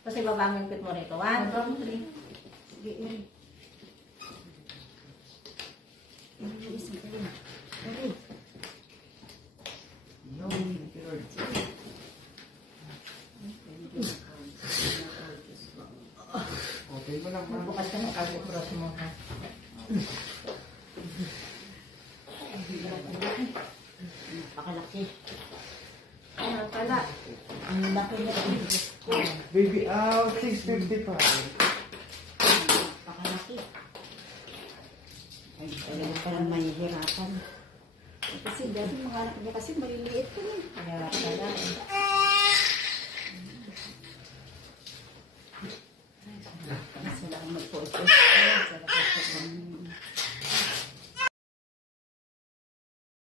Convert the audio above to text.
Tapos ibaba mo yung pit mo rito. 1, 2, 3. Sige, Eri. Eri, sige. Eri. Okay mo lang, ma'am. Bukas ka na, cross mo ha. Napakalaki. Ano pala? Ang laki niya. Baby out, 655. Napakalaki. Ay, talaga palang mahihirapan. Kasi dati mga anak niya kasi maliliit ko eh. Kaya pala.